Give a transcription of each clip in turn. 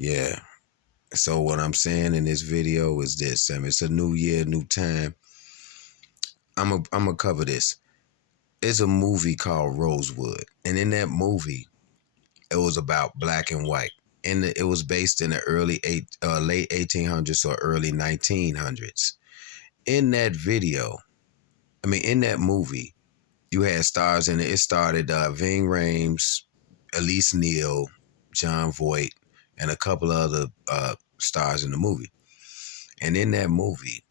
Yeah. So what I'm saying in this video is this. It's a new year, new time. I'm gonna cover this. It's a movie called Rosewood, and in that movie, it was about black and white, and it was based in the late 1800s or early 1900s. In that video, in that movie, you had stars in it. It started Ving Rhames, Elise Neal, John Voight, and a couple other stars in the movie. And in that movie,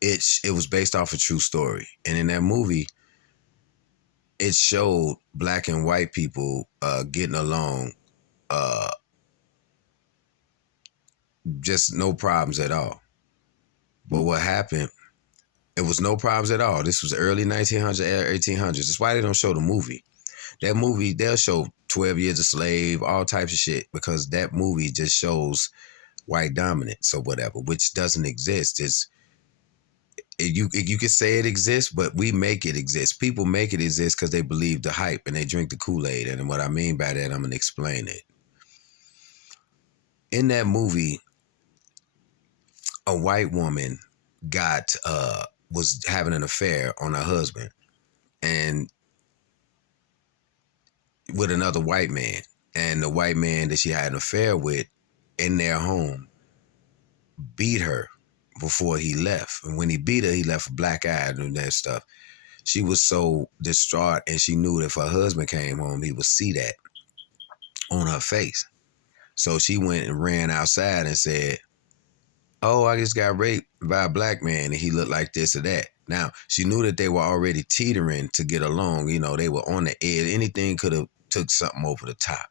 it was based off a true story. And in that movie, it showed black and white people getting along, uh, just no problems at all. But what happened? It was no problems at all. This was early 1900s, 1800s. That's why they don't show the movie. That movie, they'll show 12 Years a Slave, all types of shit, because that movie just shows white dominance or whatever, which doesn't exist. You could say it exists, but we make it exist. People make it exist because they believe the hype and they drink the Kool-Aid. And what I mean by that, I'm gonna explain it. In that movie, a white woman got was having an affair on her husband and with another white man. And the white man that she had an affair with in their home beat her before he left. And when he beat her, he left a black eye and that stuff. She was so distraught, and she knew that if her husband came home, he would see that on her face. So she went and ran outside and said, "Oh, I just got raped by a black man and he looked like this or that." Now, she knew that they were already teetering to get along. You know, they were on the edge. Anything could have took something over the top.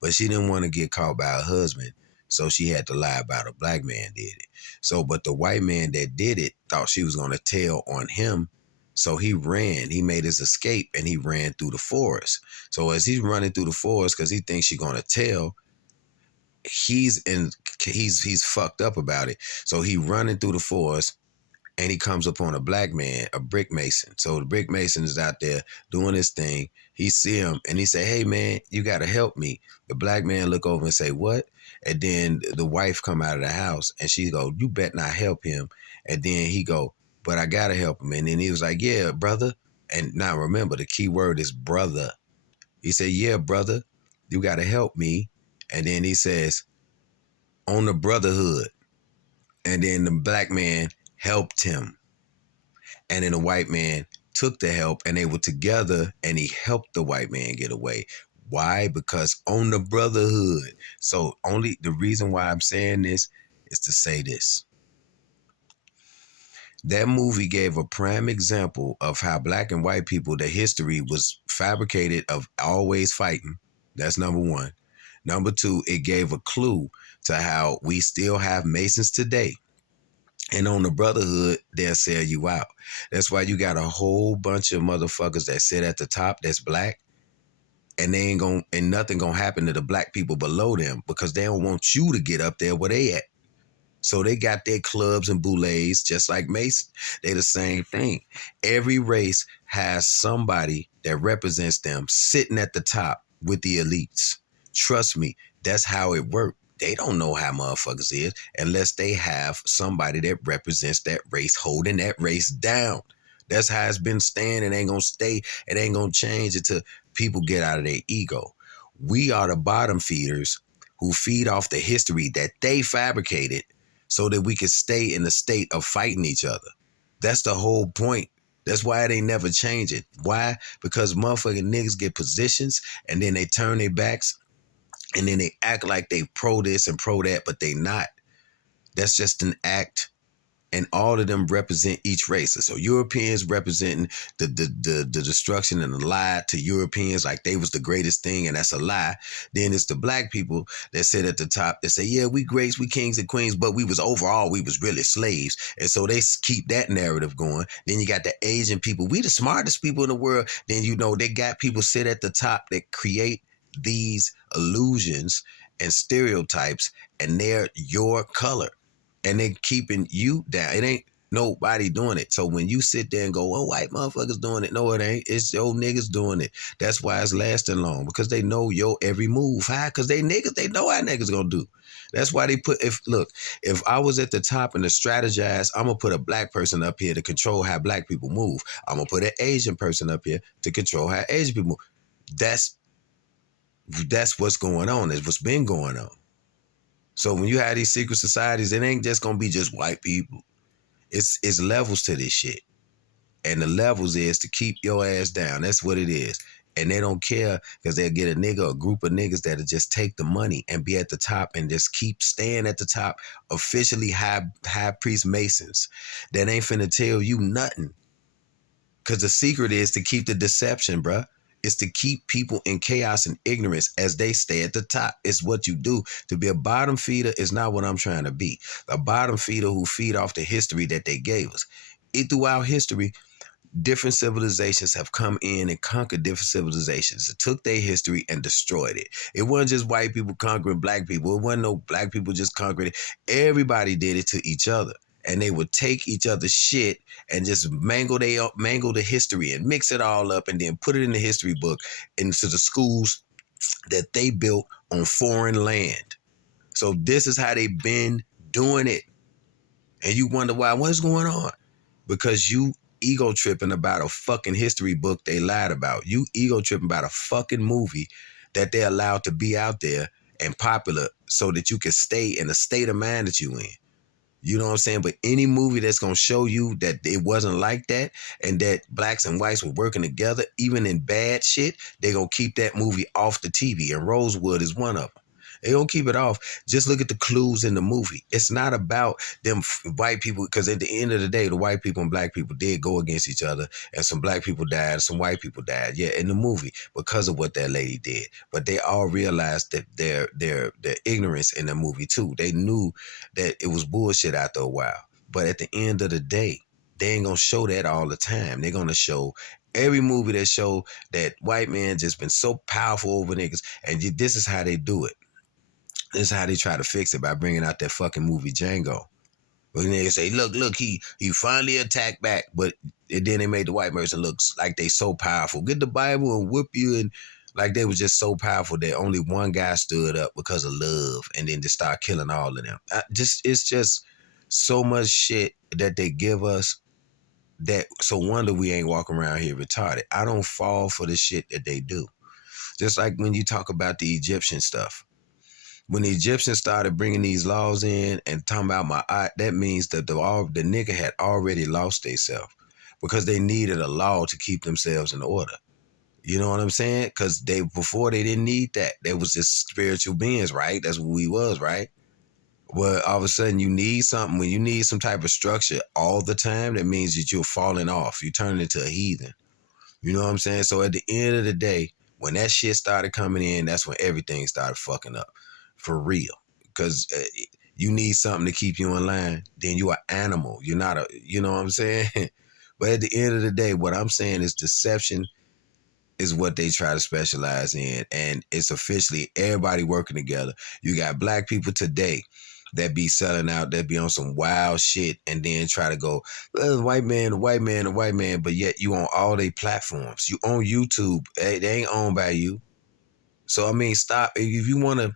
But she didn't want to get caught by her husband. So she had to lie about a black man did it. So, but the white man that did it thought she was going to tell on him. So he ran. He made his escape and he ran through the forest. So as he's running through the forest, because he thinks she's going to tell, he's fucked up about it. So he running through the forest and he comes upon a black man, a brick mason. So the brick mason is out there doing his thing. He see him and he say, "Hey man, you gotta help me." The black man look over and say, "What?" And then the wife come out of the house and she go, "You bet not help him." And then he go, "But I gotta help him." And then he was like, "Yeah, brother." And now remember, the key word is brother. He said, "Yeah, brother, you gotta help me." And then he says, "On the brotherhood." And then the black man helped him. And then the white man took the help and they were together and he helped the white man get away. Why? Because on the brotherhood. So only the reason why I'm saying this is to say this. That movie gave a prime example of how black and white people, the history was fabricated of always fighting. That's number one. Number two, it gave a clue to how we still have Masons today. And on the brotherhood, they'll sell you out. That's why you got a whole bunch of motherfuckers that sit at the top that's black, and they ain't gonna, and nothing gonna happen to the black people below them because they don't want you to get up there where they at. So they got their clubs and boulets just like Mason. They the same thing. Every race has somebody that represents them sitting at the top with the elites. Trust me, that's how it works. They don't know how motherfuckers is unless they have somebody that represents that race holding that race down. That's how it's been staying. It ain't gonna stay. It ain't gonna change until people get out of their ego. We are the bottom feeders who feed off the history that they fabricated so that we could stay in the state of fighting each other. That's the whole point. That's why it ain't never changing. Why? Because motherfucking niggas get positions and then they turn their backs and then they act like they pro this and pro that, but they not. That's just an act. And all of them represent each race. So Europeans representing the destruction and the lie to Europeans like they was the greatest thing, and that's a lie. Then it's the black people that sit at the top that say, yeah, we greats, we kings and queens, but we was overall, we was really slaves. And so they keep that narrative going. Then you got the Asian people, we the smartest people in the world. Then you know they got people sit at the top that create these illusions and stereotypes, and they're your color. And they keeping you down. It ain't Nobody doing it. So when you sit there and go, "Oh, white motherfuckers doing it," no, it ain't. It's your niggas doing it. That's why it's lasting long, because they know your every move. How? Because they niggas, they know how niggas gonna do. That's why they put. If I was at the top and to strategize, I'm gonna put a black person up here to control how black people move. I'm gonna put an Asian person up here to control how Asian people move. That's what's going on. Is what's been going on. So when you have these secret societies, it ain't just gonna be just white people. It's levels to this shit. And the levels is to keep your ass down. That's what it is. And they don't care, because they'll get a nigga, a group of niggas that'll just take the money and be at the top and just keep staying at the top, officially high priest masons that ain't finna tell you nothing. Because the secret is to keep the deception, bruh. It's to keep people in chaos and ignorance as they stay at the top. It's what you do. To be a bottom feeder is not what I'm trying to be. A bottom feeder who feed off the history that they gave us. Throughout history, different civilizations have come in and conquered different civilizations. It took their history and destroyed it. It wasn't just white people conquering black people. It wasn't no black people just conquering it. Everybody did it to each other. And they would take each other's shit and just mangle the history and mix it all up and then put it in the history book into the schools that they built on foreign land. So this is how they've been doing it. And you wonder why, what's going on? Because you ego tripping about a fucking history book they lied about. You ego tripping about a fucking movie that they allowed to be out there and popular so that you can stay in the state of mind that you in. You know what I'm saying? But any movie that's going to show you that it wasn't like that and that blacks and whites were working together, even in bad shit, they're going to keep that movie off the TV. And Rosewood is one of them. They don't keep it off. Just look at the clues in the movie. It's not about them white people, because at the end of the day, the white people and black people did go against each other, and some black people died, some white people died. Yeah, in the movie, because of what that lady did. But they all realized that their ignorance in the movie too. They knew that it was bullshit after a while. But at the end of the day, they ain't gonna show that all the time. They're gonna show every movie that show that white man just been so powerful over niggas, and this is how they do it. This is how they try to fix it, by bringing out that fucking movie Django. But then they say, look, he finally attacked back. But then they made the white person look like they so powerful. Get the Bible and whoop you, and like they was just so powerful that only one guy stood up because of love, and then just start killing all of them. It's just so much shit that they give us, that so wonder we ain't walking around here retarded. I don't fall for the shit that they do. Just like when you talk about the Egyptian stuff. When the Egyptians started bringing these laws in and talking about that means that the nigga had already lost themselves, because they needed a law to keep themselves in order. You know what I'm saying? Because before they didn't need that. They was just spiritual beings, right? That's what we was, right? Well, all of a sudden you need something. When you need some type of structure all the time, that means that you're falling off. You turn into a heathen. You know what I'm saying? So at the end of the day, when that shit started coming in, that's when everything started fucking up. For real. Because you need something to keep you in line. Then you're an animal. You're not you know what I'm saying? But at the end of the day, what I'm saying is deception is what they try to specialize in. And it's officially everybody working together. You got black people today that be selling out, that be on some wild shit, and then try to go, well, the white man, the white man, the white man, but yet you on all their platforms. You on YouTube. They ain't owned by you. So, I mean, stop. If you want to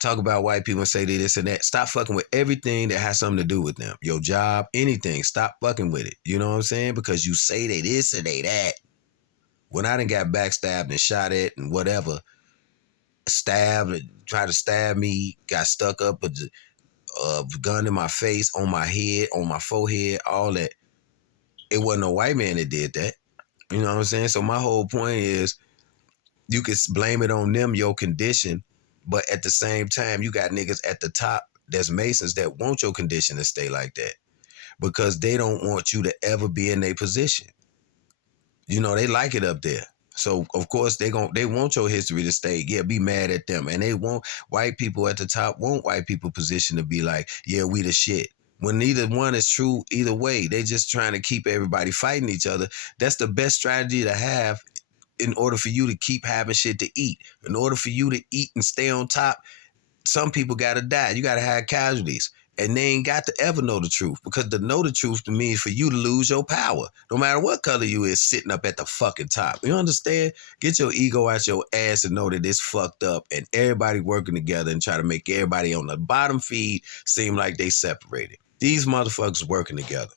talk about white people and say they this and that, stop fucking with everything that has something to do with them. Your job, anything, stop fucking with it. You know what I'm saying? Because you say they this and they that. When I done got backstabbed and shot at and whatever, stabbed and tried to stab me, got stuck up with a gun in my face, on my head, on my forehead, all that. It wasn't a white man that did that. You know what I'm saying? So my whole point is, you can blame it on them, your condition, but at the same time, you got niggas at the top that's Masons that want your condition to stay like that, because they don't want you to ever be in their position. You know, they like it up there. So of course they want your history to stay. Yeah, be mad at them. And they want white people at the top, want white people position to be like, yeah, we the shit. When neither one is true either way. They just trying to keep everybody fighting each other. That's the best strategy to have in order for you to keep having shit to eat. In order for you to eat and stay on top, some people gotta die. You gotta have casualties. And they ain't got to ever know the truth, because to know the truth to me is for you to lose your power, no matter what color you is sitting up at the fucking top. You understand? Get your ego out your ass and know that it's fucked up, and everybody working together and try to make everybody on the bottom feed seem like they separated. These motherfuckers working together.